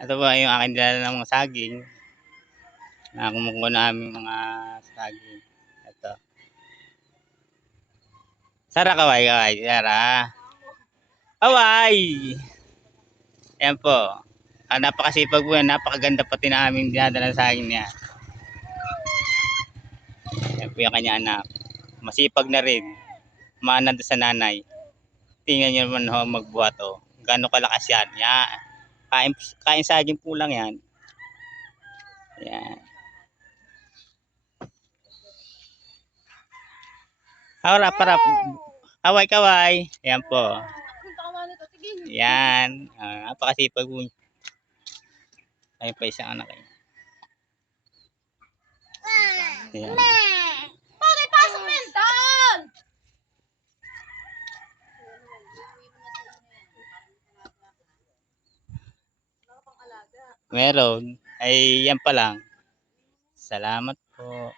Ito po yung aking dala ng mga saging na kumukuha namin mga saging. Ito. Sara kaway, kaway. Sara. Kaway! Ayan po. Napakasipag po yan. Napakaganda pati na aming dinadala ng saging niya. Ayan po yung kanya anak. Masipag na rin. Maanad sa nanay. Tingnan nyo naman ho magbuhat o. Gano'ng kalakas yan. Yan. Kain saging po lang yan. Yan. Hawala para. Kaway kaway. Ayan po. Yan. Napakasipag po. Ayun pa isang anak. Ayan. Pasok mo yan doon! Meron. Ay yan pa lang. Salamat po.